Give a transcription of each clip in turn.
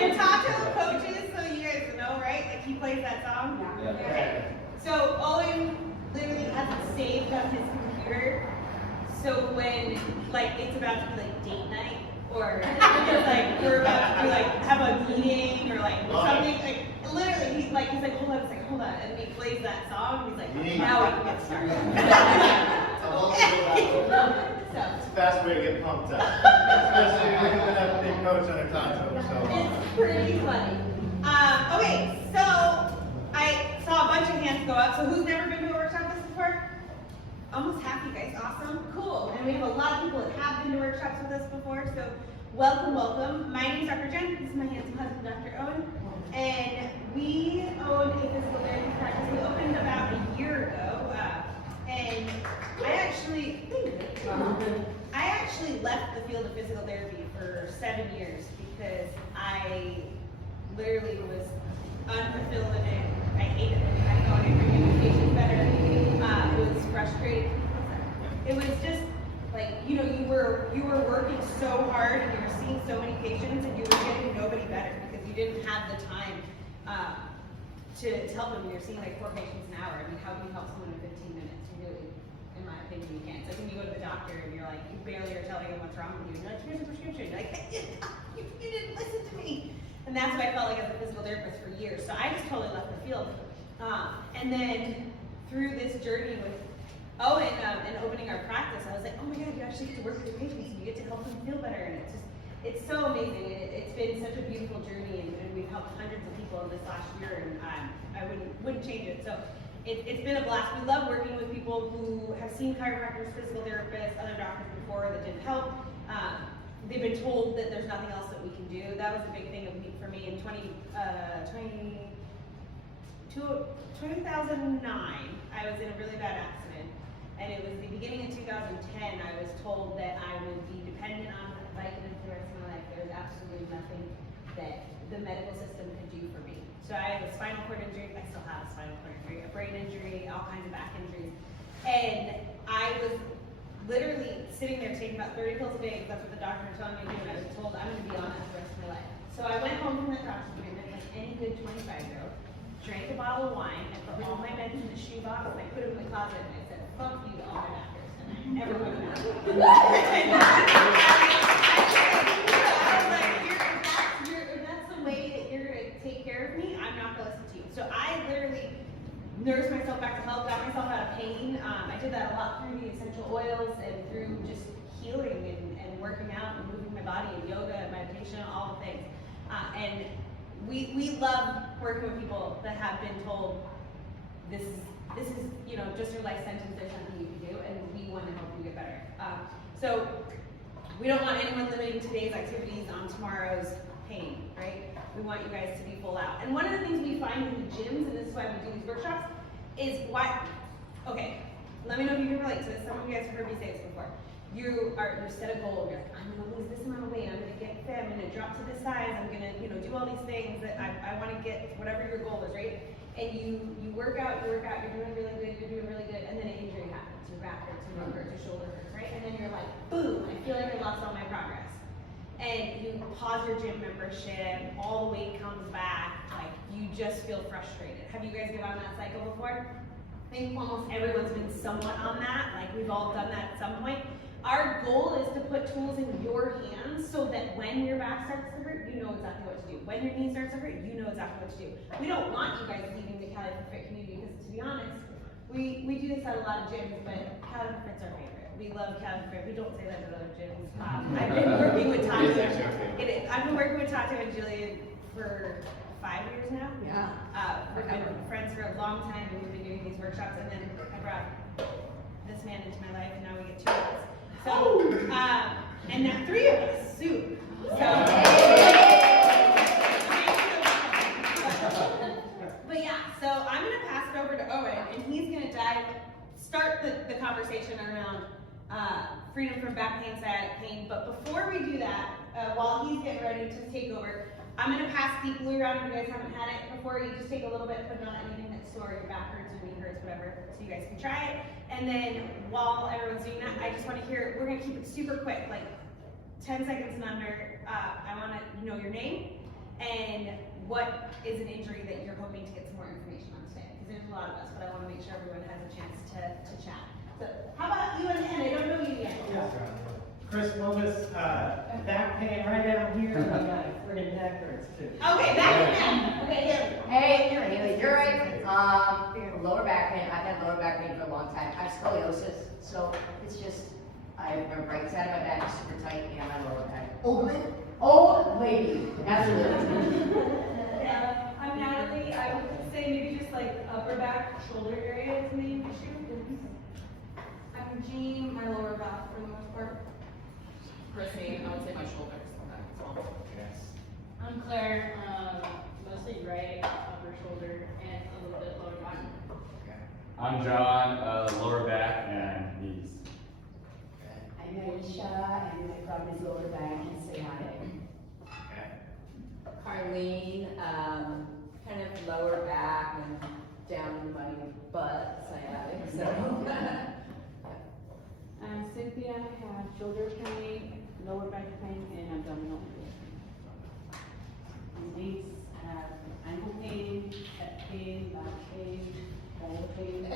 When Tato coaches, so you guys know, right? Like he plays that song. Yeah. Okay. So Owen literally has it saved on his computer. So when like it's about to be like date night, or just like we're about to be like have a meeting or like something, like literally he's like hold on, and he plays that song. He's like, now we can get started. It's a fast way to get pumped up, especially if you're gonna be coach on a Tato. So it's pretty funny. Okay, so I saw a bunch of hands go up. So who's never been to a workshop like this before? Almost half you guys. Awesome. Cool. And we have a lot of people that have been to workshops with us before. So welcome, welcome. My name is Dr. Jen. This is my handsome husband, Dr. Owen. And we own a physical therapy practice. We opened about a year ago. And I actually left the field of physical therapy for 7 years because I literally was unfulfilled in it. I hated it. I thought I could make patients better. It was frustrating. It was just like, you know, you were working so hard and you were seeing so many patients and you were getting nobody better because you didn't have the time to help them. You're seeing like 4 patients an hour. I mean, how can you help someone in 15 minutes? You really, in my opinion, you can't. It's like when you go to the doctor and you're like, you barely are telling them what's wrong with you. You're like, here's a prescription. You're like, you didn't listen to me. And that's what I felt like as a physical therapist for years. So I just totally left the field. And then through this journey with Owen and opening our practice, I was like, oh my God, you actually get to work with your patients and you get to help them feel better. And it's so amazing. It's been such a beautiful journey, and we've helped hundreds of people in this last year, and I wouldn't change it. So it's been a blast. We love working with people who have seen chiropractors, physical therapists, other doctors before that didn't help. They've been told that there's nothing else that we can do. That was a big thing for me in 2009. I was in a really bad accident, and it was the beginning of 2010. I was told that I would be dependent on vitamins for the rest of my life. There was absolutely nothing that the medical system could do for me. So I have a spinal cord injury. I still have a spinal cord injury, a brain injury, all kinds of back injuries, and I was literally sitting there taking about 30 pills a day because that's what the doctor was telling me to do, and I was told I'm going to be on that for the rest of my life. So I went home from that doctor's appointment like any good 25-year-old, drank a bottle of wine, and put all my meds in the shoebox, and I put them in the closet, and I said, fuck you to all my doctors, and I never went back. I was like, if that's the way that you're going to take care of me, I'm not going to listen to you. So I literally nursed myself back to health, got myself out of pain. I did that a lot through the essential oils and through just healing and working out and moving my body and yoga and meditation, all the things. And we love working with people that have been told this is you know, just your life sentence, there's nothing you can do, and we want to help you get better. So we don't want anyone limiting today's activities on tomorrow's pain, right? We want you guys to be full out. And one of the things we find in the gyms, and this is why we do these workshops, is okay, let me know if you can relate to this. Some of you guys have heard me say this before. You set a goal, you're like, I'm gonna lose this amount of weight, I'm gonna get fit, I'm gonna drop to this size, I'm gonna, you know, do all these things that I wanna get, whatever your goal is, right? And you work out, you're doing really good, and then an injury happens. Your back hurts, your neck hurts, your shoulder hurts, right? And then you're like, boom, I feel like I lost all my progress. And you pause your gym membership, all the weight comes back, like you just feel frustrated. Have you guys been on that cycle before? I think almost everyone's been somewhat on that, like we've all done that at some point. Our goal is to put tools in your hands so that when your back starts to hurt, you know exactly what to do. When your knee starts to hurt, you know exactly what to do. We don't want you guys leaving the Cali Fit community because, to be honest, we do this at a lot of gyms, but Cali Fit's our favorite. We love Cali Fit. We don't say that at other gyms. I've been working with Tato. I've been working with Tato and Jillian for 5 years now. Yeah. We've been friends for a long time, and we've been doing these workshops, and then I brought this man into my life, and now we get 2 of us. So, and now 3 of us soon. So, but yeah, so I'm going to pass it over to Owen, and he's going to start the conversation around freedom from back pain, sciatic pain. But before we do that, while he's getting ready to take over, I'm going to pass the glue around. If you guys haven't had it before, you just take a little bit, put it on anything that's sore, your back hurts, your knee hurts, whatever, so you guys can try it. And then while everyone's doing that, I just want to hear, we're going to keep it super quick, like 10 seconds and under. I want to know your name and what is an injury that you're hoping to get some more information on today. Because there's a lot of us, but I want to make sure everyone has a chance to chat. So how about you and I don't know you yet. Yeah. Chris Willis, back pain right down here, and I got friggin' neck hurts too. Okay, back to that. Okay, Haley. Hey, Haley, you're right. Lower back pain. I've had lower back pain for a long time. I have scoliosis, so it's just my right side of my back is super tight and my lower back. Old lady, absolutely. I'm Natalie. I would say maybe just like upper back, shoulder area is the main issue. I'm Jean, my lower back for the most part. Christine, I would say my shoulders sometimes as well. I'm Claire, mostly right, upper shoulder, and a little bit lower back. I'm John, lower back and knees. I'm Aisha, and my problem is lower back and sciatic. Carlene, kind of lower back and down in my butt, sciatic, so. I'm Cynthia, I have shoulder pain, lower back pain, and abdominal pain. I'm Denise, I have ankle pain, hip pain, back pain, shoulder pain.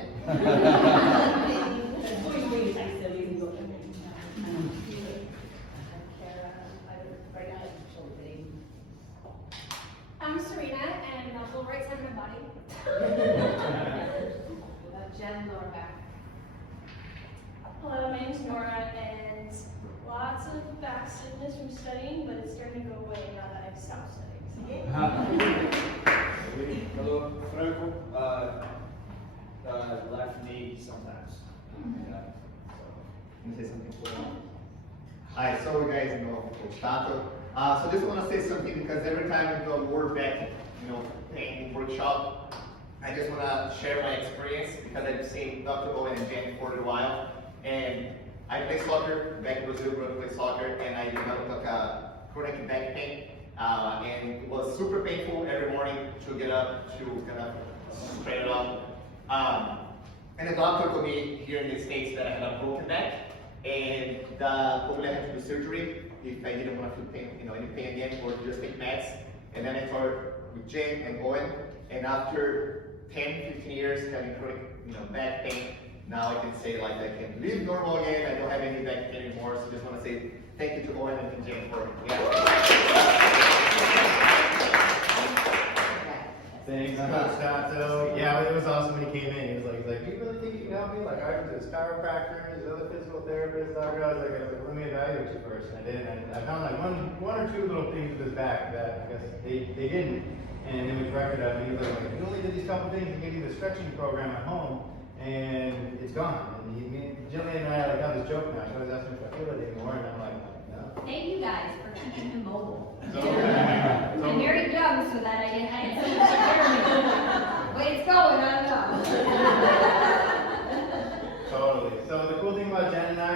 I'm Serena, and the whole right side of my body. Jen, lower back. Hello, my name's Nora, and lots of back stiffness from studying, but it's starting to go away now that I've stopped studying. Hello, Franco. Left knee sometimes. Can I say something for you? Hi, so you guys know Coach Tato. So just want to say something because every time we do a work back, pain workshop, I just want to share my experience because I've seen Dr. Owen and Jen for a while. And I play soccer, back in Brazil, I play soccer, and I developed like a chronic back pain. And it was super painful every morning to get up, to kind of straighten it up. And the doctor told me here in the States that I had a broken neck, and probably I had to do surgery if I didn't want to feel pain, any pain again, or just take meds. And then I started with Jen and Owen, and after 10, 15 years having chronic, back pain, now I can say like I can live normal again. I don't have any back pain anymore. So just want to say thank you to Owen and Jen for Thanks, Coach Tato. Yeah, it was awesome when he came in. He was like, "Do you really think you can help me? Like, I was a chiropractor, there's other physical therapists, doctor." I was like, "Let me evaluate you first." And I did, and I found like one or two little things with his back that I guess they didn't. And then we corrected it. And he was like, "You only did these couple things. He gave you the stretching program at home, and it's gone." And Jillian and I got this joke now. She always asks me if I feel it anymore, and I'm like, "No." Thank you guys for keeping him mobile. So, I'm very young, so that I didn't have so much to hear me. Way it's going, I don't know. Totally. So the cool thing about Jen and I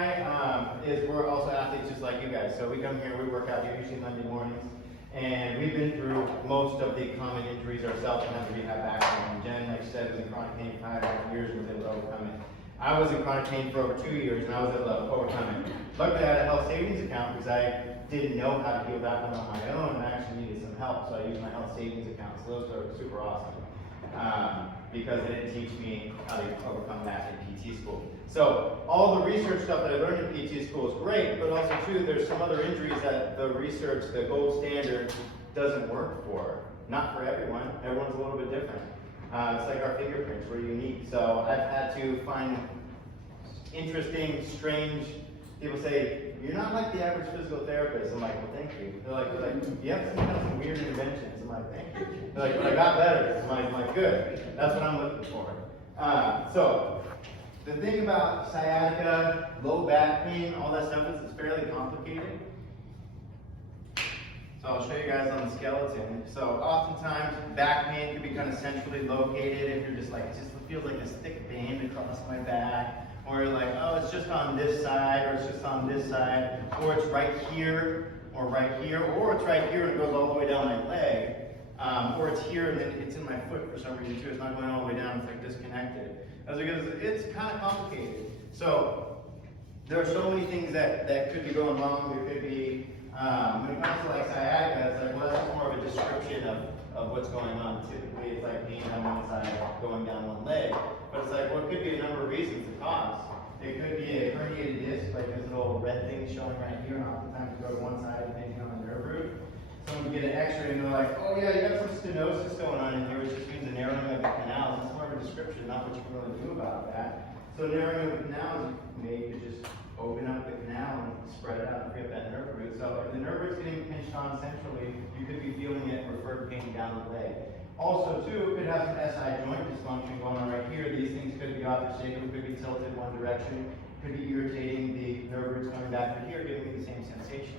is we're also athletes just like you guys. So we come here, we work out here usually Monday mornings, and we've been through most of the common injuries ourselves and have to rehab back from. Jen, like she said, was in chronic pain for 5 years and was able to overcome it. I was in chronic pain for over 2 years and I was able to overcome it. Luckily, I had a health savings account because I didn't know how to deal with that one on my own and I actually needed some help, so I used my health savings account. So those are super awesome because it didn't teach me how to overcome that in PT school. So all the research stuff that I learned in PT school is great, but also too, there's some other injuries that the research, the gold standard, doesn't work for. Not for everyone. Everyone's a little bit different. It's like our fingerprints, we're unique. So I've had to find interesting, strange, people say, "You're not like the average physical therapist." I'm like, "Well, thank you." They're like, "You have some weird interventions." I'm like, "Thank you." They're like, "But I got better." I'm like, "Good." That's what I'm looking for. So the thing about sciatica, low back pain, all that stuff is it's fairly complicated. So I'll show you guys on the skeleton. So oftentimes back pain can be kind of centrally located if you're just like, it just feels like this thick band across my back. Or you're like, oh, it's just on this side, or it's just on this side, or it's right here, or right here, or it's right here and it goes all the way down my leg. Or it's here and then it's in my foot for some reason too. It's not going all the way down, it's like disconnected. That's because it's kind of complicated. So there are so many things that could be going wrong. There could be When it comes to like sciatica, it's like, well, that's just more of a description of what's going on. Typically, it's like pain on one side, going down one leg. But it's like, well, it could be a number of reasons the cause. It could be a herniated disc, like this little red thing showing right here, and oftentimes go to one side depending on the nerve root. Someone would get an x-ray and they're like, oh yeah, you got some stenosis going on in here, which just means a narrowing of the canals. It's more of a description, not what you can really do about that. So narrowing of the canals, maybe you just open up the canal and spread it out and free up that nerve root. So if the nerve root's getting pinched on centrally, you could be feeling it referred pain down the leg. Also, too, it could have some SI joint dysfunction going on right here. These things could be off the sacrum, could be tilted one direction, could be irritating the nerve roots coming back from here, giving you the same sensation.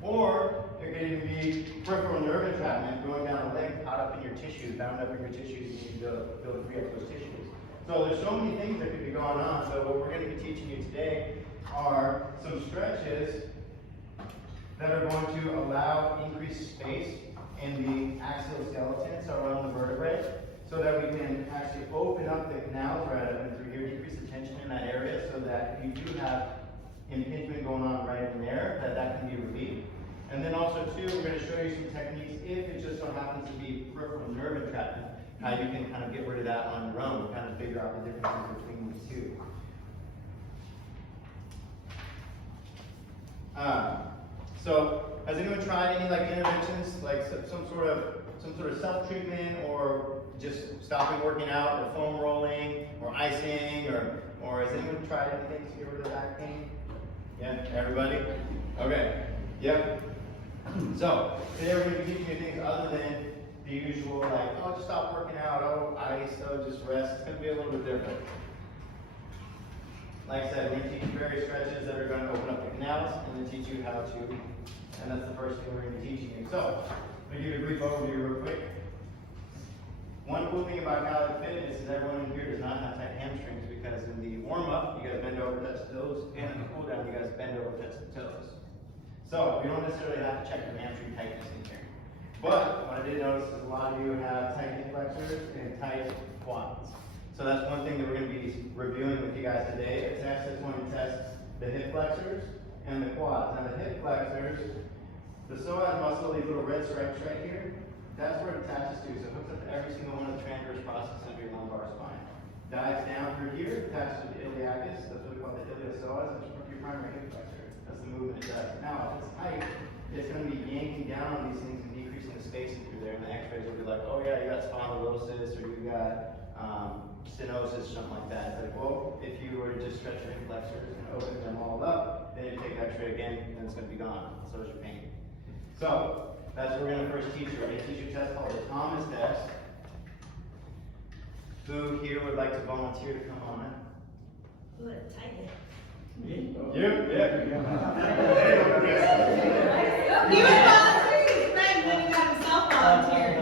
Or it could even be peripheral nerve entrapment going down the leg, caught up in your tissues, bound up in your tissues, and you need to be able to free up those tissues. So there's so many things that could be going on. So what we're going to be teaching you today are some stretches that are going to allow increased space in the axial skeleton, so around the vertebrae, so that we can actually open up the canals right up and through here, decrease the tension in that area, so that if you do have impingement going on right in there, that can be relieved. And then also too, we're going to show you some techniques if it just so happens to be peripheral nerve entrapment, how you can kind of get rid of that on your own, kind of figure out the differences between these two. So has anyone tried any like interventions, like some sort of self-treatment, or just stopping working out, or foam rolling, or icing, or has anyone tried anything to get rid of back pain? Yeah, everybody? Okay. Yep. So today we're going to be teaching you things other than the usual, like, oh, just stop working out, oh, ice, oh, just rest. It's going to be a little bit different. Like I said, we're going to teach you various stretches that are going to open up the canals, and then teach you how to, and that's the first thing we're going to be teaching you. So, I'm going to give you a brief overview real quick. One cool thing about Cali Fitness is everyone in here does not have tight hamstrings, because in the warm-up, you guys bend over, touch the toes, and in the cool-down, you guys bend over, touch the toes. So, we don't necessarily have to check the hamstring tightness in here. But, what I did notice is a lot of you have tight hip flexors and tight quads. So that's one thing that we're going to be reviewing with you guys today. It's actually going to test the hip flexors and the quads. Now the hip flexors, the psoas muscle, these little red stripes right here, that's where it attaches to. So it hooks up to every single one of the transverse processes under your lumbar spine. Dives down through here, attaches to the iliacus, that's what we call the iliopsoas, which is your primary hip flexor. That's the movement it does. Now if it's tight, it's going to be yanking down on these things and decreasing the spacing through there. And the x-rays will be like, oh yeah, you got spondylosis, or you got stenosis, something like that. It's like, well, if you were to just stretch your hip flexors and open them all up, then you take the x-ray again, and it's going to be gone. So is your pain. So, that's what we're going to first teach you. We're going to teach you a test called the Thomas test. Who here would like to volunteer to come on? Ooh, that's tight. You? Yeah. You would volunteer his friend when you got himself volunteered.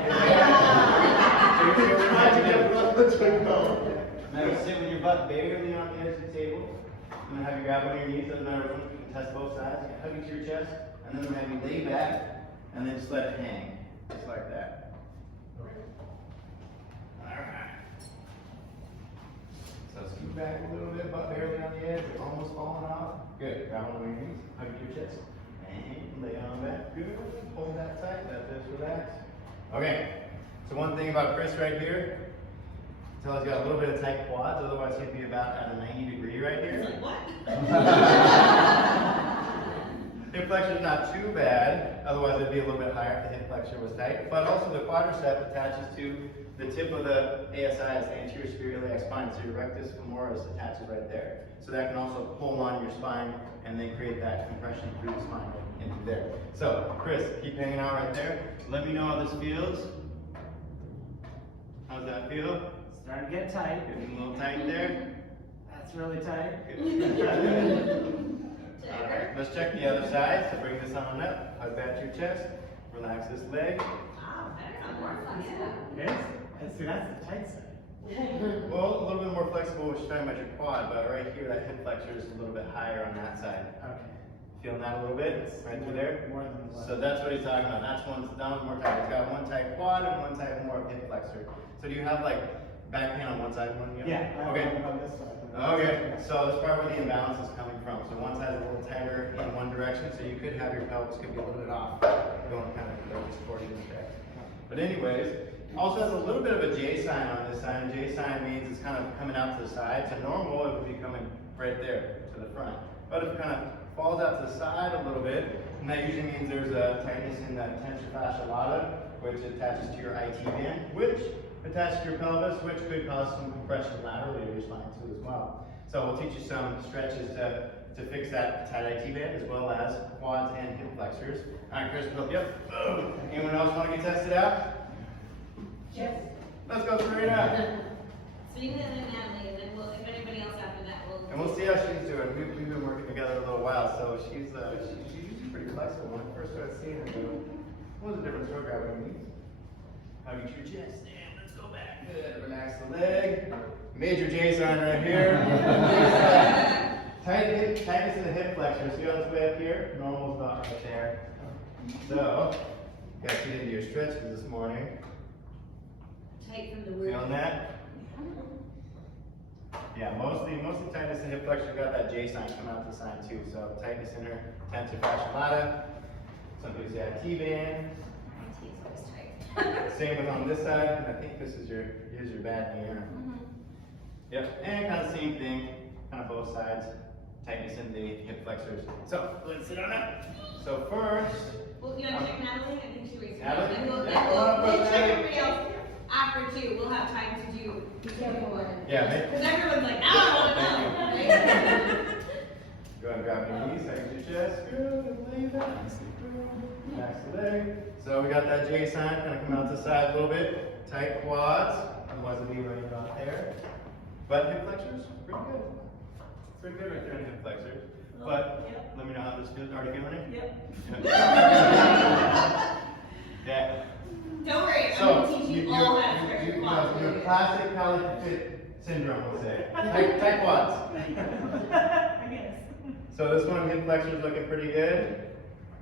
Now you sit with your butt barely on the edge of the table. I'm going to have you grab on your knees, doesn't matter which one, you can test both sides. You can hug it to your chest, and then we're going to have you lay back, and then just let it hang. Just like that. Alright. So scoot back a little bit, butt barely on the edge, almost falling off. Good. Grab on your knees, hug it to your chest, and lay on back. Good. Hold that tight, let this relax. Okay. So one thing about Chris right here, he's got a little bit of tight quads, otherwise he'd be about at a 90-degree right here. It's like, what? Hip flexor is not too bad, otherwise it'd be a little bit higher if the hip flexor was tight. But also the quadricep attaches to the tip of the ASI, the anterior superior iliac spine, so your rectus femoris attaches right there. So that can also pull on your spine and then create that compression through the spine into there. So, Chris, keep hanging out right there. Let me know how this feels. How's that feel? Starting to get tight. Getting a little tight there? That's really tight. Alright, let's check the other side. So bring this on up, hug that to your chest, relax this leg. Wow, better not more fun. It is? See, that's the tight side. Well, a little bit more flexible, which is talking about your quad, but right here, that hip flexor is a little bit higher on that side. Okay. Feeling that a little bit? Right through there? More than the left. So that's what he's talking about. That one's more tight. It's got one tight quad and one tight more hip flexor. So do you have like back pain on one side, one the other? Yeah. Okay. On this side. Okay, so this part where the imbalance is coming from. So one side is a little tighter in one direction, so you could have your pelvis could be a little bit off, going kind of like supporting the back. But anyways, also has a little bit of a J sign on this side, and J sign means it's kind of coming out to the side. So normal, it would be coming right there to the front. But if it kind of falls out to the side a little bit, and that usually means there's a tightness in that tensor fascia lata, which attaches to your IT band, which attaches to your pelvis, which could cause some compression laterally of your spine too as well. So we'll teach you some stretches to fix that tight IT band, as well as quads and hip flexors. All right, Chris, go. Yep. Boom. Anyone else want to get tested out? Yes. Let's go straight up. Serena and then Natalie, and then we'll, if anybody else after that, we'll. And we'll see how she's doing. We've been working together a little while, so she's usually pretty flexible. When I first started seeing her, what was the difference for grabbing her knees? How do you treat your chest? Damn, let's go back. Good. Relax the leg. Major J sign right here. Tightness in the hip flexor. See how it's way up here? Normal's about right there. So, got you into your stretches this morning. Tight from the root. Feeling that? Yeah, mostly tightness in the hip flexor. Got that J sign coming out to the side too. So tightness in her tensor fascia lata. Some people say a T-band. My T is always tight. Same with on this side. And I think this is your bad knee. Yep, and kind of same thing, kind of both sides. Tightness in the hip flexors. So let's sit on that. So first, Well, you want to check Natalie? I think she raised her Natalie? hand. And we'll, Yeah, we'll, come on, we'll brother. check everybody else after too. We'll have time to do more. yeah, Because everyone's like, now I want to know. Right? go ahead and grab your knees, hug your chest. Good, and lay back. Relax the leg. So we got that J sign kind of coming out to the side a little bit. Tight quads. Otherwise it'll be running out there. But hip flexors, pretty good. Pretty good right there in the hip flexors. But let me know how this feels. Already feeling it? Yep. Yeah. Don't worry, I'm So, going to teach you all how to stretch your quads. your classic Cali fit syndrome, we'll say. Tight quads. I guess. So this one, hip flexor is looking pretty good.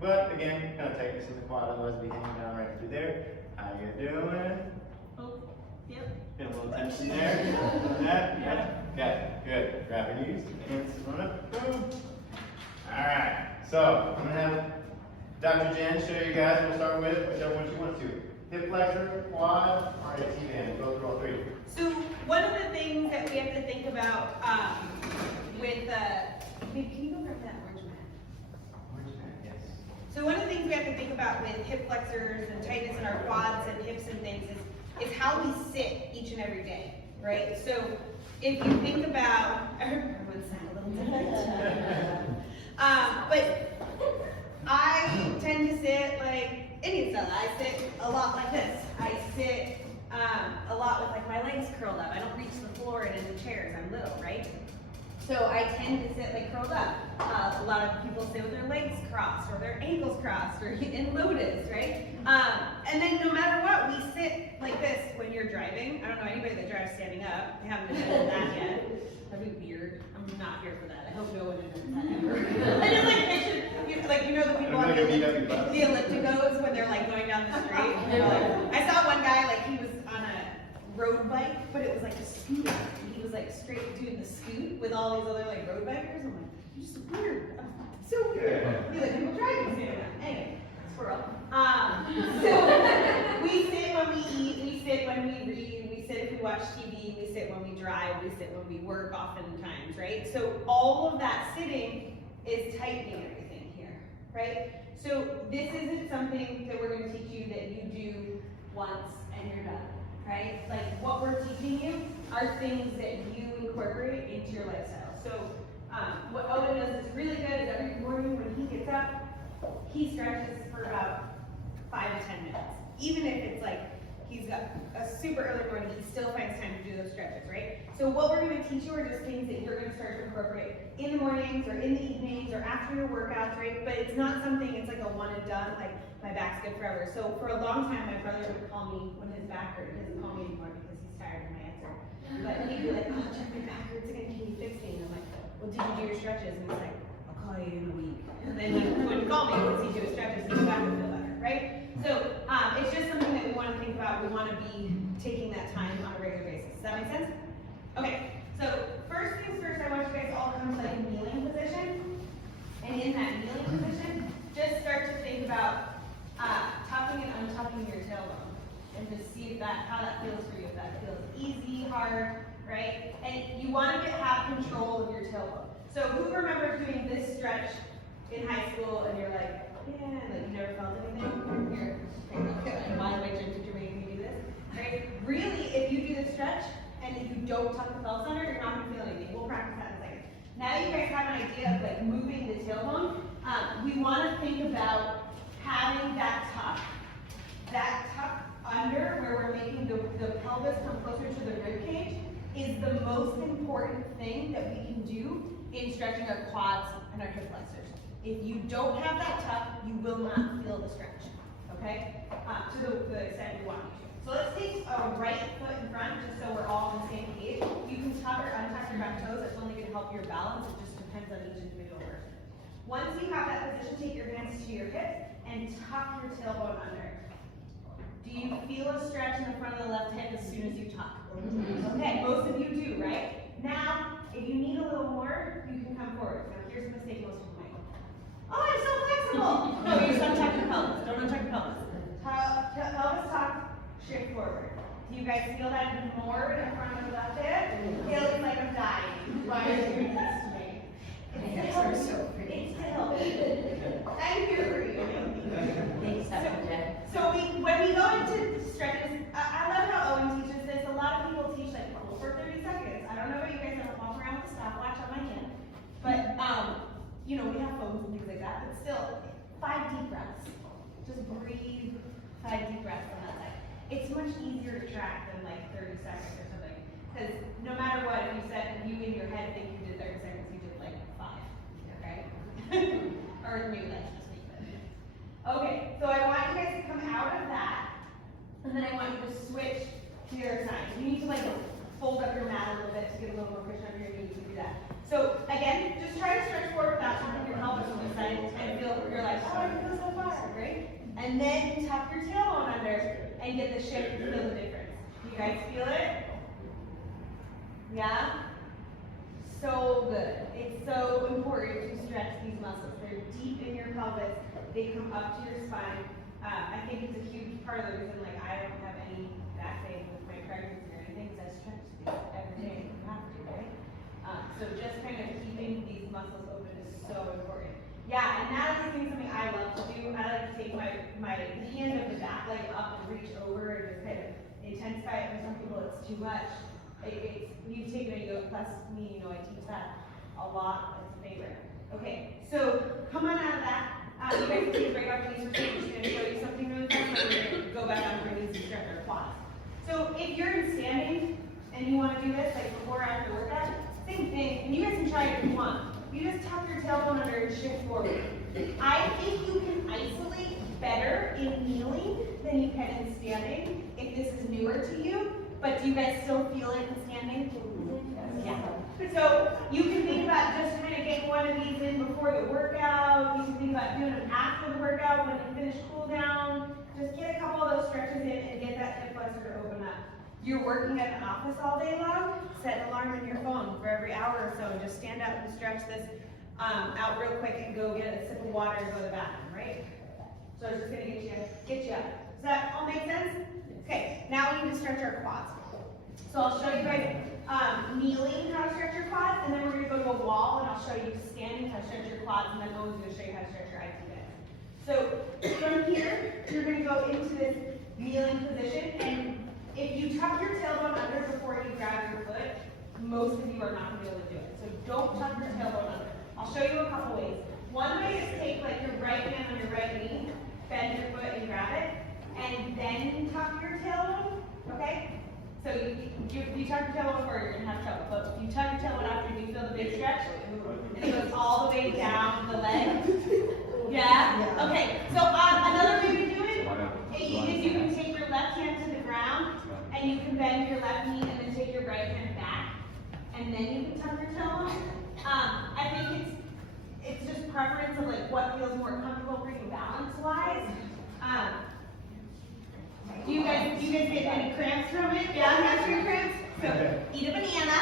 But again, kind of tightness in the quad, otherwise it'll be hanging down right through there. How you doing? Oh, yep. Get a little tension there. That, yeah. Good. Grab your knees, hands run up. Boom. Alright, so I'm gonna have Dr. Jen show you guys. We'll start with whichever one she wants to. Hip flexor, quad, or a T-band. We'll go through all three. So one of the things that we have to think about with babe, can you go grab that orange mat? Yes. So one of the things we have to think about with hip flexors and tightness in our quads and hips and things is how we sit each and every day, right? So if you think about, everyone sound a little different. But I tend to sit like Indian style. I sit a lot like this. I sit a lot with like my legs curled up. I don't reach the floor and in the chairs. I'm little, right? So I tend to sit like curled up. A lot of people sit with their legs crossed or their ankles crossed or in lotus, right? And then no matter what, we sit like this when you're driving. I don't know anybody that drives standing up. I haven't done that yet. That'd be weird. I'm not here for that. I hope no one does that ever. I just like picture, like you know the people on the ellipticos when they're like going down the street. And they're like, I saw one guy like he was on a road bike, but it was like a scooter. He was like straight doing the scoot with all these other like road bikers. I'm like, you're just weird. So weird. Be like people driving standing up. Anyway, squirrel. So we sit when we eat, we sit when we read, we sit if we watch TV, we sit when we drive, we sit when we work oftentimes, right? So all of that sitting is tightening everything here, right? So this isn't something that we're going to teach you that you do once and you're done, right? Like what we're teaching you are things that you incorporate into your lifestyle. So what Owen does is really good is every morning when he gets up, he stretches for about 5 to 10 minutes. Even if it's like he's got a super early morning, he still finds time to do those stretches, right? So what we're going to teach you are just things that you're going to start to incorporate in the mornings or in the evenings or after your workouts, right? But it's not something, it's like a one and done, like my back's good forever. So for a long time, my brother would call me when his back hurt. He doesn't call me anymore because he's tired of my answer. But he'd be like, oh, check my back hurts again, can you fix me? And I'm like, well, did you do your stretches? And he's like, I'll call you in a week. And then he wouldn't call me because he'd do his stretches and his back would feel better, right? So it's just something that we want to think about. We want to be taking that time on a regular basis. that make sense? Okay, so first things first, I want you guys to all come to like a kneeling position. And in that kneeling position, just start to think about tucking and untucking your tailbone. And just see how that feels for you. If that feels easy, hard, right? And you want to have control of your tailbone. So who remembers doing this stretch in high school and you're like, yeah, like you never felt anything? Here, my gym teacher made me do this, right? Really, if you do this stretch and if you don't tuck the pelvis under, you're not gonna feel anything. We'll practice that in a second. Now you guys have an idea of like moving the tailbone. We want to think about having that tuck under where we're making the pelvis come closer to the rib cage is the most important thing that we can do in stretching our quads and our hip flexors. If you don't have that tuck, you will not feel the stretch, okay? To the extent we want you to. So let's take a right foot in front just so we're all on the same page. You can tuck or untuck your back toes. That's only going to help your balance. It just depends on each individual person. Once you have that position, take your hands to your hips and tuck your tailbone under. Do you feel a stretch in the front of the left hip as soon as you tuck? Okay, most of you do, right? Now, if you need a little more, you can come forward. Now, here's a mistake most people make. Oh, I'm so flexible! No, you just untuck your pelvis. Don't untuck your pelvis. Pelvis tuck, shift forward. Do you guys feel that even more in front of the left hip? Feeling like I'm dying. Why are you doing this to me? It's still I'm here for you. Thanks, Dr. Jen. So when we go into stretches, I love how Owen teaches this. A lot of people teach like pull for 30 seconds. I don't know about you guys ever walk around with a stopwatch on my hand, but you know, we have phones and things like that, but still, 5 deep breaths. Just breathe, 5 deep breaths on that side. It's much easier to track than like 30 seconds or something. Because no matter what, if you in your head think you did 30 seconds, you did like 5, okay? Or maybe that's just me. Okay, so I want you guys to come out of that, and then I want you to switch to the other side. You need to like fold up your mat a little bit to get a little more cushion under your knees to do that. So again, just try to stretch forward without tucking your pelvis on this side and you're like, oh, I can go so far, right? And then tuck your tailbone under and get the shift and feel the difference. You guys feel it? Yeah? So good. It's so important to stretch these muscles. They're deep in your pelvis. They come up to your spine. I think it's a huge part of the reason like I don't have any back pain with my pregnancy or anything because I stretch these every day. You have to, right? So just kind of keeping these muscles open is so important. Yeah, and Natalie's doing something I love to do. I like to take my hand of the back leg up and reach over and just kind of intensify it. For some people, it's too much. You've taken a yoga class with me, you know I teach that a lot. It's a favorite. Okay, so come on out of that. You guys can break out the knees for change. She's going to show you something really fun. We're going to go back on our knees and stretch our quads. So if you're in standing and you want to do this, like before or after the workout, same thing. And you guys can try it if you want. You just tuck your tailbone under and shift forward. I think you can isolate better in kneeling than you can in standing if this is newer to you. But do you guys still feel it in standing? Yeah. So you can think about just kind of getting one of these in before the workout. You can think about doing them after the workout when you finish cool down. Just get a couple of those stretches in and get that hip flexor to open up. You're working at an office all day long, set an alarm on your phone for every hour or so and just stand up and stretch this out real quick and go get a sip of water and go to the bathroom, right? So it's just gonna get you up. Does that all make sense? Okay, now we need to stretch our quads. So I'll show you guys kneeling how to stretch your quads, and then we're gonna go to a wall and I'll show you standing how to stretch your quads, and then Owen's gonna show you how to stretch your IT band. So from here, you're gonna go into this kneeling position, and if you tuck your tailbone under before you grab your foot, most of you are not gonna be able to do it. So don't tuck your tailbone under. I'll show you a couple ways. One way is take like your right hand on your right knee, bend your foot and grab it, and then tuck your tailbone, okay? So you tuck your tailbone before, you're gonna have trouble. But if you tuck your tailbone after, you feel the big stretch, and it goes all the way down the leg. Yeah? Okay, so another way to do it is you can take your left hand to the ground, and you can bend your left knee, and then take your right hand back, and then you can tuck your tailbone. I think it's just preference of like what feels more comfortable for you balance-wise. Do you guys get any cramps from it? Yeah, hamstring cramps? So eat a banana.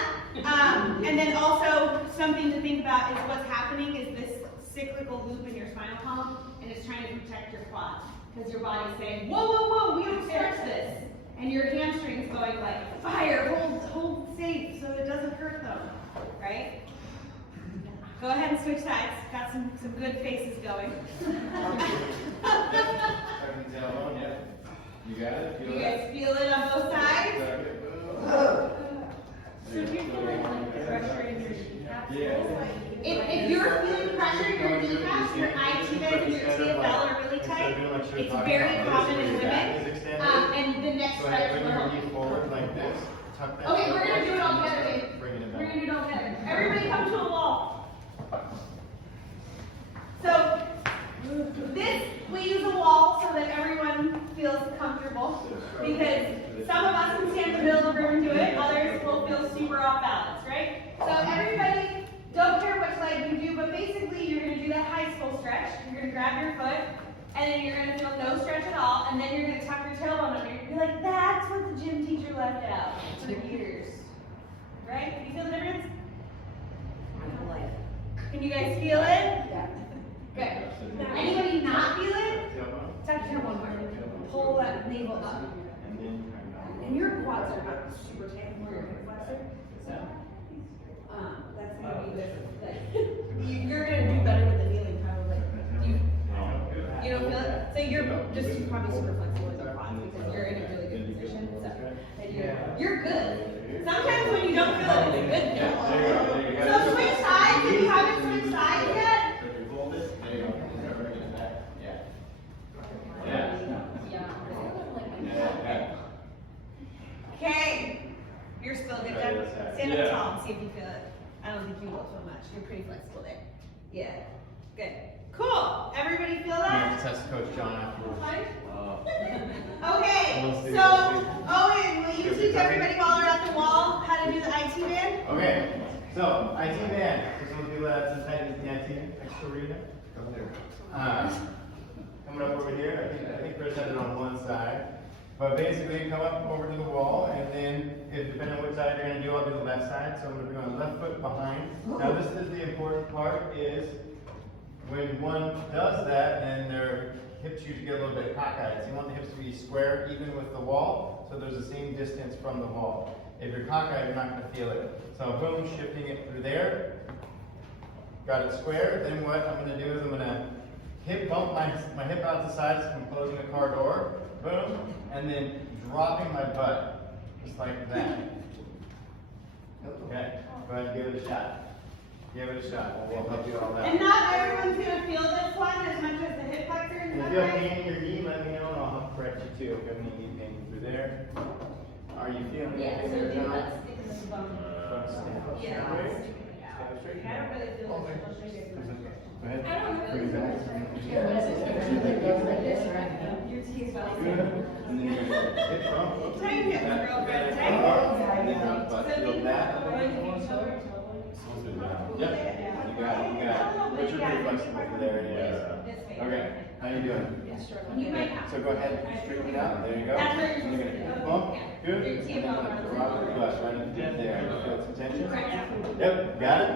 And then also something to think about is what's happening is this cyclical loop in your spinal column, and it's trying to protect your quads because your body's saying, whoa, whoa, whoa, we don't stretch this, and your hamstrings going like fire, hold safe so it doesn't hurt them, right? Go ahead and switch sides. Got some good faces going. You got it? You guys feel it on both sides? So if you feel like pressure in your kneecaps, If you're feeling pressure in your kneecaps, your IT band and your TFL are really tight, it's very common in women. And the next So stretch bring will your help. knee forward like this. Tuck that. Okay, we're gonna do it all together, babe. Bringing it We're gonna back. do it all together. Everybody come to a wall. So, this, we use a wall so that everyone feels comfortable. Because some of us can stand in the middle of the room and do it, others will feel super off balance, right? So everybody, don't care which leg you do, but basically you're gonna do that high school stretch. You're gonna grab your foot, and then you're gonna feel no stretch at all, and then you're gonna tuck your tailbone under. You're gonna be like, that's what the gym teacher left out for years. Right? Can you feel the difference? Can you guys feel it? Yeah. Good. Anybody not feel it? Tuck your tailbone under. Pull that navel up. And your quads are not super tight for your hip flexor, so that's gonna be good. You're gonna do better with the kneeling probably. You don't feel it? So you're just probably super flexible with your quads because you're in a really good position. So and you're good. Sometimes when you don't feel it, it's a good thing. So switch sides if you haven't switched sides yet. Okay. You're still good, Deb? Stand up tall and see if you feel it. I don't think you will so much. You're pretty flexible there. Yeah. Good. Cool. Everybody feel that? Test Coach John afterwards. Fine? We'll Okay. see, So, Owen, will you teach everybody while they're at the wall how to do the IT band? Okay, so IT band. For some people that's entitled to the IT extra arena. Come there. Coming up over here, I think Chris had it on one side. But basically, you come up over to the wall, and then, depending on which side you're going to do, I'll do the left side. So I'm going to bring my left foot behind. Now, this is the important part: is when one does that, then their hips usually get a little bit cockeyed. So you want the hips to be square, even with the wall, so there's the same distance from the wall. If you're cockeyed, you're not going to feel it. So boom, shifting it through there. Got it square. Then what I'm going to do is I'm going to hip bump my hip out the side so I'm closing the car door. Boom. And then dropping my butt. Just like that. Okay. Go ahead and give it a shot. Give it a shot. We'll help you all out. And not everyone's going to feel this one as much as the hip flexor and If stuff, you have right? pain in your knee, let me know and I'll help correct you too. If you have any knee pain through there. Are you feeling Yeah, it so there, do John? that stick in the bone. Yeah. Straight. I don't really feel it. Go ahead. Bring it back. Like this, right? Your teeth well. Good. And then you're going to hip bump. Tighten it, girlfriend. Tighten Up, it. but feel that. Yep. You got it. You got it. But you're pretty flexible over there anyways. Okay. How you doing? You might have. So go ahead and straighten it out. There you go. That's where And you're going to bump. Good. And then drop your butt right into there. Feel some tension. Yep. Got it?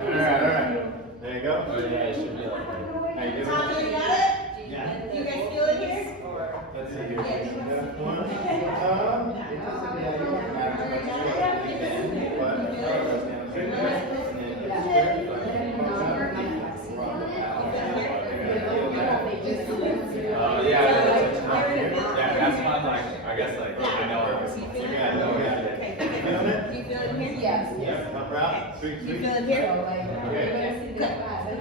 Alright. There you go. Oh, yeah, it should be like that. How you doing? Tom, you got it? Yeah. You guys feel it here? Let's see here. One. It doesn't have you don't have to go straight bend, but stand up straight there. And then it's square. Punch up. Rock it out. Feel that. Yeah, that's fun, like, I guess, like, I know. You got it. You got it. Feeling it? You feel it here? Yes. Yep. Up route. Sweet, You sweet. feel it here? Okay. I think we got it.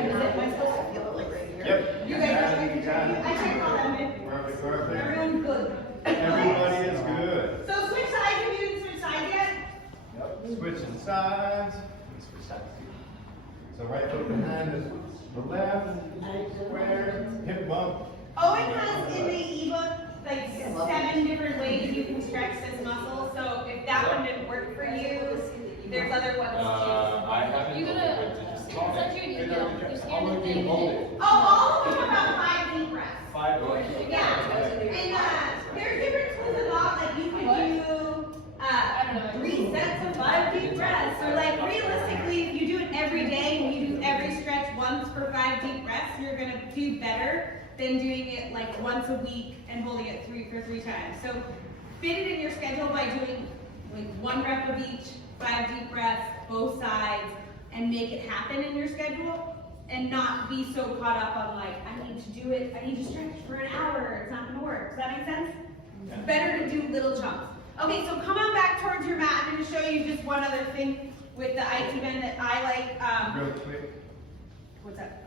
Am I supposed to feel it like right here? Yep. You guys got You got it. I checked all that, man. Perfect, perfect. Everyone's good. Everybody is good. So switch sides if you didn't switch sides yet. Switching sides. Switch sides. So right foot behind the left. Square. Hip bump. Owen has in the ebook like 7 different ways you can stretch this muscle. So if that one didn't work for you, there's other ones too. I haven't. You gotta- I'll send you an email. You scan the thing and then- Oh, all of them are about 5 deep breaths. 5 Yeah. And there's different tools involved. Like you can do than doing it like once a week and holding it for three times. So fit it in your schedule by doing like 1 rep of each, 5 deep breaths, both sides, and make it happen in your schedule, and not be so caught up on like, I need to do it, I need to stretch for an hour, it's not gonna work. Does that make sense? Yeah. Better to do little chunks. Okay, so come on back towards your mat. I'm gonna show you just one other thing with the IT band that I like. Real quick. What's that?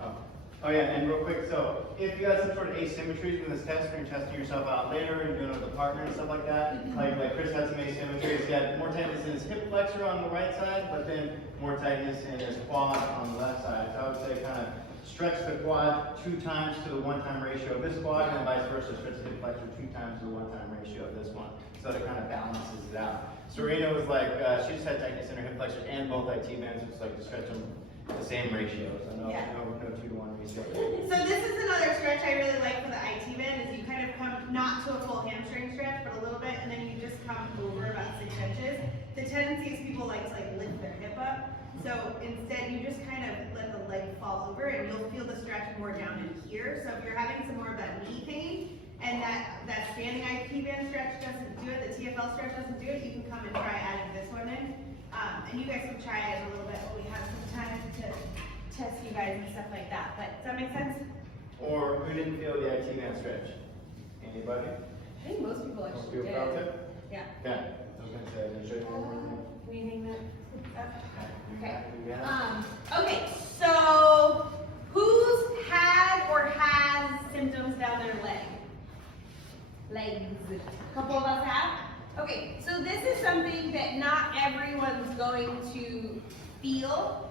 Oh yeah, and real quick, so if you have some sort of asymmetries in this test, when you're testing yourself out later and doing it with a partner and stuff like that, like Chris had some asymmetries, he had more tightness in his hip flexor on the right side, but then more tightness in his quad on the left side. So I would say kind of stretch the quad 2 times to the 1-time ratio of this quad, and vice versa, stretch the hip flexor 2 times to the 1-time ratio of this one. So that it kind of balances it out. Serena was like, she just had tightness in her hip flexors and both IT bands, it's like to stretch them the same ratios. So no 2-to-1 ratio. So this is another stretch I really like for the IT band, is you kind of come not to a full hamstring stretch, but a little bit, and then you just come over about 6 inches. The tendency is people like to lift their hip up. So instead you just kind of let the leg fall over, and you'll feel the stretch more down in here. So if you're having some more of that knee pain, and that standing IT band stretch doesn't do it, the TFL stretch doesn't do it, you can come and try adding this one in. And you guys can try it a little bit when we have some time to test you guys and stuff like that. But does that make sense? Or who didn't feel the IT band stretch? Anybody? I think most people Most actually people did. felt it? Yeah. Yeah, I was gonna say, I didn't show you one more thing. Anything that? Okay. Yeah. Okay, so who's had or has symptoms down their legs? A couple of us have? Okay, so this is something that not everyone's going to feel,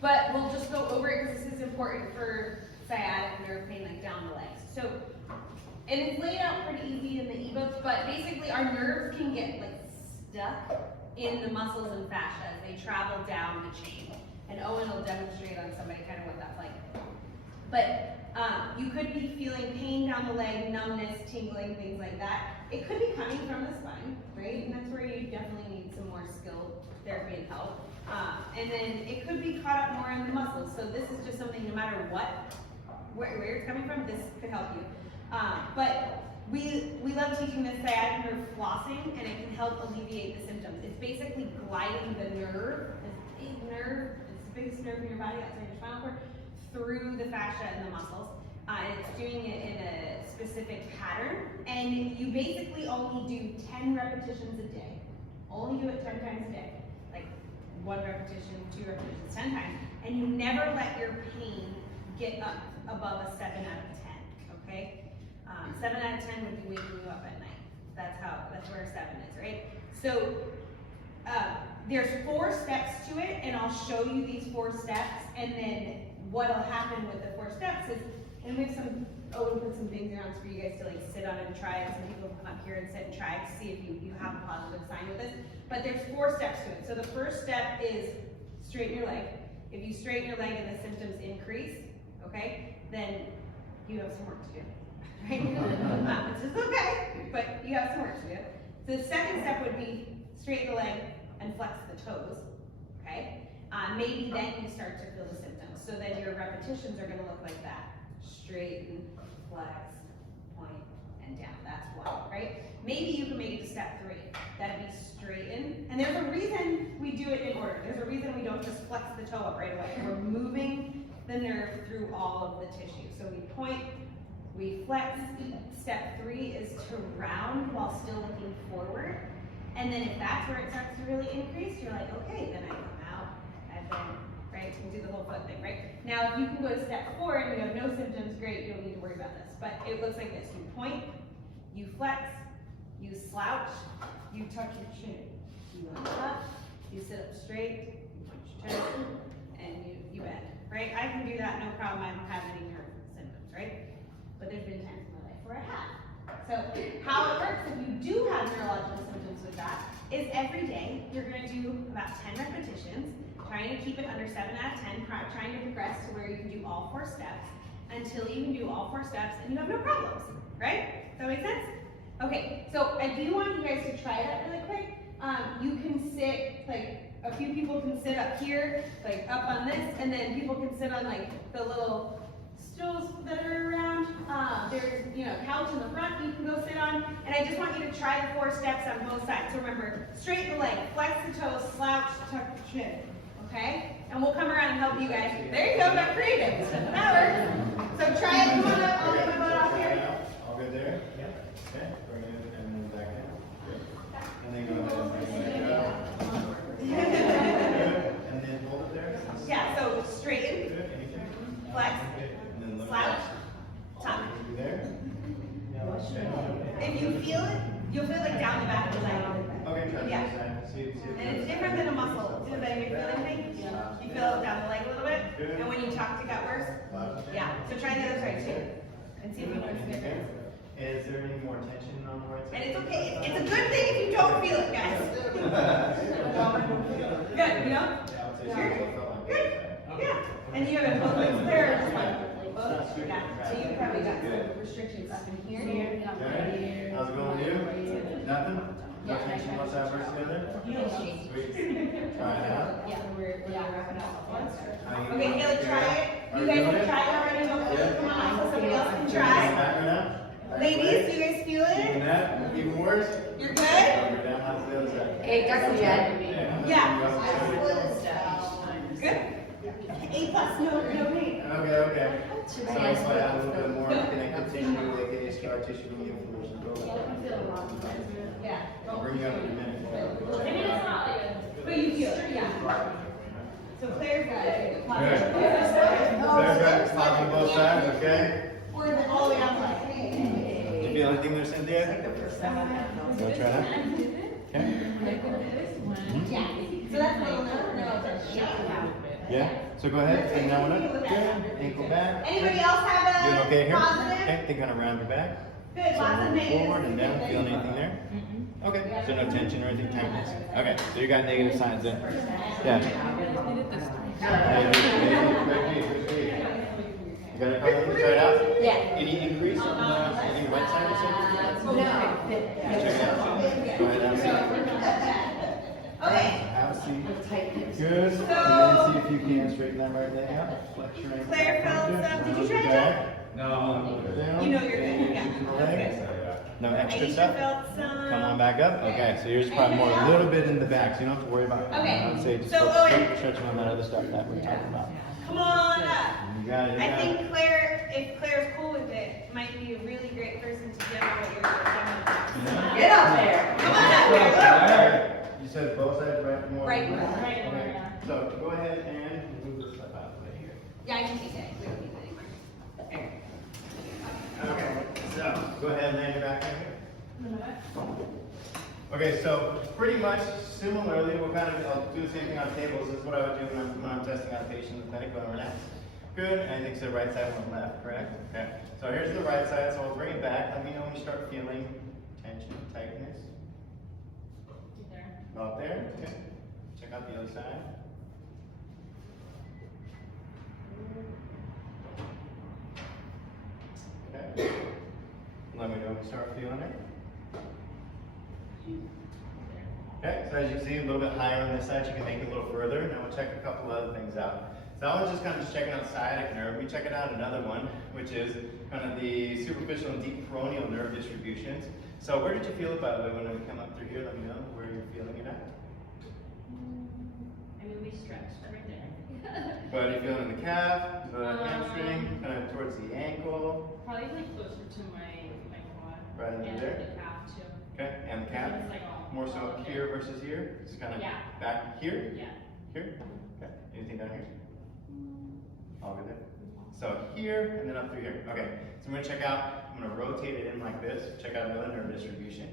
but we'll just go over it because this is important for sciatic nerve pain, like down the legs. So, and it's laid out pretty easy in the ebook, but basically our nerves can get stuck in the muscles and fascia as they travel down the chain. And Owen will demonstrate on somebody kind of what that's like. But you could be feeling pain down the leg, numbness, tingling, things like that. It could be coming from the spine, right? And that's where you definitely need some more skilled therapy and help. And then it could be caught up more in the muscles. So this is just something, no matter what, where it's coming from, this could help you. But we love teaching this sciatic nerve flossing, and it can help alleviate the symptoms. It's basically gliding the nerve, this big nerve, it's the biggest nerve in your body outside your spinal cord, through the fascia and the muscles. And it's doing it in a specific pattern. And you basically only do 10 repetitions a day. Only do it 10 times a day. Like 1 repetition, 2 repetitions, 10 times. And you never let your pain get up above a 7 out of 10, okay? 7 out of 10 would be waking you up at night. That's where 7 is, right? So there's 4 steps to it, and I'll show you these 4 steps, and then what'll happen with the 4 steps is, and we have we'll put some things around for you guys to sit on and try it. Some people come up here and sit and try it to see if you have a positive sign with this. But there's 4 steps to it. So the first step is straighten your leg. If you straighten your leg and the symptoms increase, okay, then you have some work to do. Right? Which is okay, but you have some work to do. The second step would be straighten the leg and flex the toes, okay? Maybe then you start to feel the symptoms. So then your repetitions are gonna look like that. Straighten, flex, point, and down. That's 1, right? Maybe you can make it to step 3. That'd be straighten. And there's a reason we do it in order. There's a reason we don't just flex the toe up right away. We're moving the nerve through all of the tissue. So we point, we flex. Step 3 is to round while still looking forward. And then if that's where it starts to really increase, you're like, okay, then I come out, and then, right, you do the whole foot thing, right? Now, if you can go to step 4 and you have no symptoms, great, you don't need to worry about this. But it looks like this. You point, you flex, you slouch, you tuck your chin. You look up, you sit up straight, you punch your toes, and you bend, right? I can do that, no problem. I don't have any nerve symptoms, right? But there's been times in my life where I have. So how it works if you do have neurological symptoms with that is every day you're going to do about 10 repetitions, trying to keep it under 7 out of 10, trying to progress to where you can do all 4 steps until you can do all 4 steps and you have no problems, right? Does that make sense? Okay, so I do want you guys to try that really quick. You can sit, a few people can sit up here, up on this, and then people can sit on the little stools that are around. There's, couch in the front you can go sit on. And I just want you to try the 4 steps on both sides. So remember, straighten the leg, flex the toes, slouch, tuck the chin. Okay? And we'll come around and help you guys. There you go, got creative. That works. So try it. Come on up. I'll get my butt off here. All good there? Yep. Okay, bring it and then back in. Good. And then go ahead and bring it out. Good. And then hold it there. Yeah, so straighten, Good. Anything? flex, And then look slouch, back. tuck. You there? If you feel it, you'll feel like down the back of the leg. Okay, try the Yeah. other side. See And it's different than a muscle. Does anybody feel anything? You feel it down the leg a little bit? And when you tucked, it got worse? Yeah. So try the other side too. And see if you notice a difference. Is there any more tension on the right side? And it's okay. It's a good thing if you don't feel it, guys. Good, you know? Yeah, I would say so. It felt like Good. that. Yeah. And you have both legs there, or just one? Both? Yeah. So you probably got some restrictions up in here. Okay. How's it going with you? Nothing? No tension whatsoever together? Sweet. Try it out. Yeah, we're wrapping up. How you Okay, doing? Caleb, try it. You guys have tried it already, hopefully, come on, so somebody else can try. Back right now? Ladies, you guys feel Even it? that? Even worse? You're good? You're down. How's the other side? Hey, Dr. Jed. Yeah. Yeah. Good? A+, no pain. Okay. So if I add a little bit more connective tissue, like a scar tissue, and inflammation, Yeah. I'll bring you up in a minute. But you feel it, yeah. So Claire's got it. Good. There's right, on both sides, okay? Or is it all the way down the leg? Did you feel anything there, Cynthia? You want to try that? Okay. Yeah. So that's a little no tension. Yeah? So go ahead, take that one up. Good. Ankle back. Anybody else have Doing a okay here? positive? Okay, think on around your back. Good, lots of Move negatives. forward and down. Feeling anything there? Okay, so no tension or anything, tightness. Okay, so you got negative signs then? Yeah. You got it covered? Try it out? Yeah. Any increase on any right side or something? No. Check it out. Go ahead, have a seat. Okay. Have a seat. Tightness. Good. And then see if you can straighten that right leg out. Flex your ankle. Claire felt did you try Round that? No. down. You know you're good, yeah. Using the legs. No extra Aisha stuff? felt some. Come on back up. Okay, so yours is probably more a little bit in the back, so you don't have to worry about it. Okay. I would say just So, focus stretching on that other stuff that we're talking about. Come on up. You got it. You I got it. think Claire, if Claire's cool with it, might be a really great person to demo what you're doing. Get up there. Come on up here. You said both sides, right? More. Right. Okay. So go ahead and move this stuff out of the way here. Yeah, I can take it. We don't need it anymore. Okay. So go ahead and land your back in here. Okay, so pretty much similarly, I'll do the same thing on tables. This is what I would do when I'm testing out a patient in the clinic when I'm relaxed. Good, and I think the right side and the left, correct? Okay. So here's the right side, so I'll bring it back. Let me know when you start feeling tension, tightness. About there, okay. Check out the other side. Okay. Let me know when you start feeling it. Okay, so as you can see, a little bit higher on this side, you can make it a little further. Now we'll check a couple other things out. So that one's just kind of just checking out sciatic nerve. We check it out another one, which is kind of the superficial and deep peroneal nerve distributions. So where did you feel it, by the way, when we come up through here? Let me know where you're feeling it at. I mean, we stretched right there. But are you feeling the calf, the hamstring, kind of towards the ankle, Probably like closer to my quad. right under And there? the calf too. Okay, and the calf? It's like all. More so all up there. here versus here? Just kind of Yeah. back here? Yeah. Here? Okay. Anything down here? All good there? So here and then up through here. Okay. So I'm going to check out, I'm going to rotate it in like this. Check out another nerve distribution.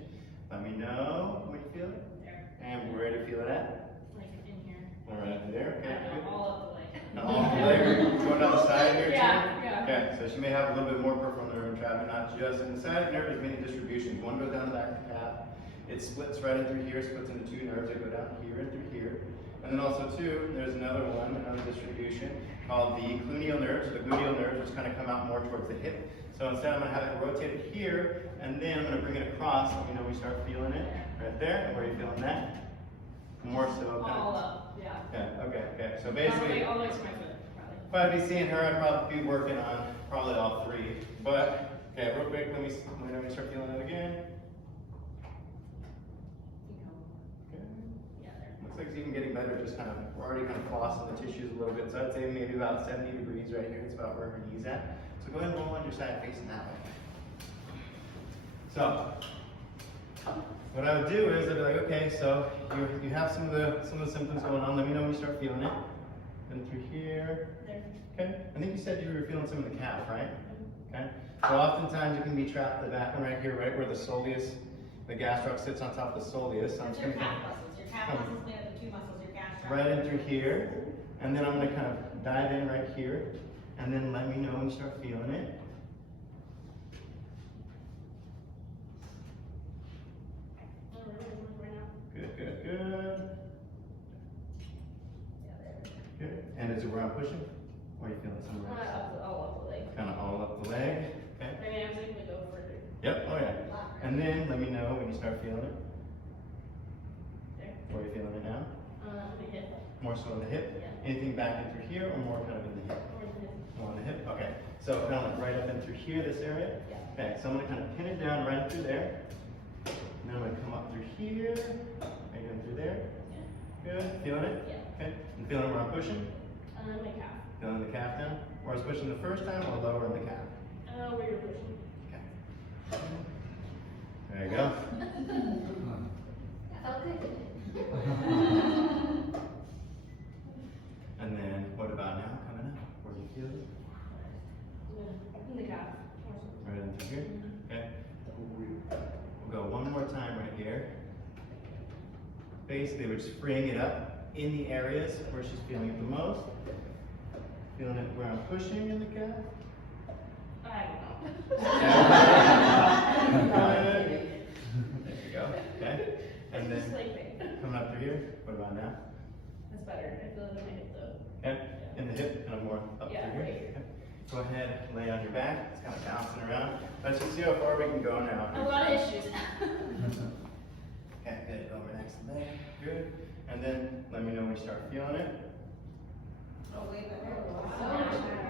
Let me know when you feel it. There. And where to feel it at? Like in here. Right up there. Okay. Yeah, Good. all up the leg. Now off the leg, going down the side here too? Yeah, yeah. Okay, so she may have a little bit more peripheral nerve entrapment, not just in the sciatic nerve. There's many distributions. One goes down the back of the calf. It splits right in through here, splits into two nerves that go down here and through here. And then also too, there's another one, another distribution called the cluneal nerves. The gluteal nerves just kind of come out more towards the hip. So instead I'm going to have it rotated here, and then I'm going to bring it across. Let me know when you start feeling it. Right there. Where are you feeling that? More so kind All of. up, yeah. Okay, okay, okay. So basically, All the way to my foot, probably. if I'd be seeing her, I'd probably be working on probably all three. But, okay, real quick, let me start feeling it again. Okay. Looks like it's even getting better, just kind of, we're already kind of flossing the tissues a little bit. So I'd say maybe about 70 degrees right here. It's about where her knee's at. So go ahead and roll on your side facing that way. So, what I would do is I'd be like, okay, so you have some of the symptoms going on. Let me know when you start feeling it. Then through here. Okay. I think you said you were feeling some of the calf, right? Okay. So oftentimes you can be trapped the back one right here, right where the soleus, the gastroc sits on top of the soleus. So I'm It's just your gonna calf muscles. Your calf muscles made up of two muscles. Your gastroc. right in through here, and then I'm gonna kind of dive in right here, and then let me know when you start feeling it. Good, good, good. Good. And is it where I'm pushing? Or are you feeling somewhere else? All up the leg. Kind of all up the leg. Okay. I mean, I was thinking to go further. Yep. Oh yeah. And then let me know when you start feeling it. There. Where are you feeling it now? The hip. More so in the hip. Yeah. Anything back in through here, or more kind of in the hip? Or the hip. More in the hip. Okay. So kind of like right up in through here, this area. Yeah. Okay. So I'm gonna kind of pin it down right through there. And then I'm gonna come up through here. Right in through there. Good. Feeling it? Yeah. Okay. And feeling where I'm pushing? My calf. Feeling the calf down? Where I was pushing the first time, or lower in the calf? Where you're pushing. Okay. There you go. And then what about now? Coming up? Where do you feel it? In the calf. Right into here? Okay. We'll go one more time right here. Basically, we're just freeing it up in the areas where she's feeling it the most. Feeling it where I'm pushing in the calf. There you go. Okay. And then coming up through here. What about now? That's better. I feel it in my hip though. Okay. In the hip, kind of more up Yeah, through right here. here. Okay. Go ahead, lay on your back. It's kind of bouncing around. Let's just see how far we can go now. A lot of issues. Okay, good. Over next leg. Good. And then let me know when you start feeling it. Oh, wait,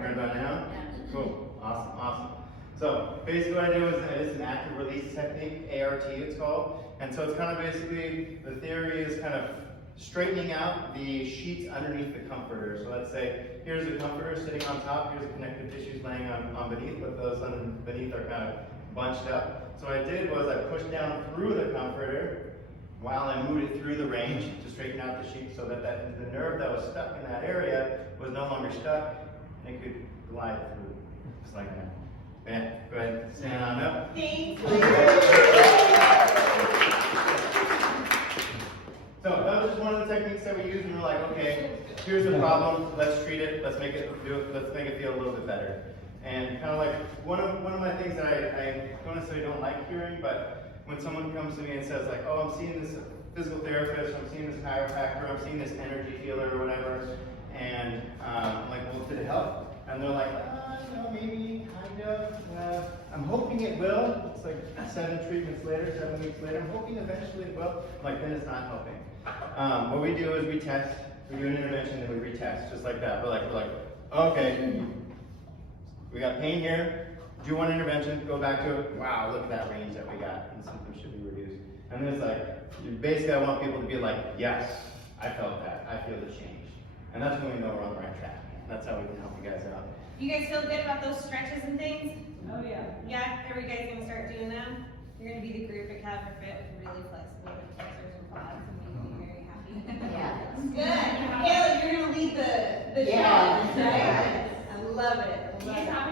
Where about now? Cool. Awesome, awesome. So basically what I do is an active release technique, ART it's called. And so it's kind of basically, the theory is kind of straightening out the sheets underneath the comforter. So let's say, here's a comforter sitting on top, here's the connective tissues laying on beneath, but those beneath are kind of bunched up. So what I did was I pushed down through the comforter while I moved it through the range to straighten out the sheet so that the nerve that was stuck in that area was no longer stuck and it could glide through, just like that. Yeah, go ahead, stand on up. Thanks. So that was just one of the techniques that we used, and we're like, okay, here's the problem, let's treat it, let's make it feel a little bit better. And kind of like one of my things that I don't necessarily don't like hearing, but when someone comes to me and says like, oh, I'm seeing this physical therapist, I'm seeing this chiropractor, I'm seeing this energy healer or whatever, and I'm like, well, did it help? And they're like, maybe, kind of. I'm hoping it will. It's like 7 treatments later, 7 weeks later. I'm hoping eventually it will. I'm like, then it's not helping. What we do is we test. We do an intervention, then we retest, just like that. We're like, okay, we got pain here. Do one intervention, go back to it. Wow, look at that range that we got, and symptoms should be reduced. And then it's like, basically, I want people to be like, yes, I felt that. I feel the change. And that's when we know we're on the right track. That's how we can help you guys out. You guys feel good about those stretches and things? Oh, yeah. Yeah, are you guys gonna start doing them? You're gonna be the group at Cal for Fit with really flexible flexors and quads, and you'll be very happy. Yeah. Good. Kayla, you're gonna lead the Yeah. show, right? I love it. I Do love you guys it. have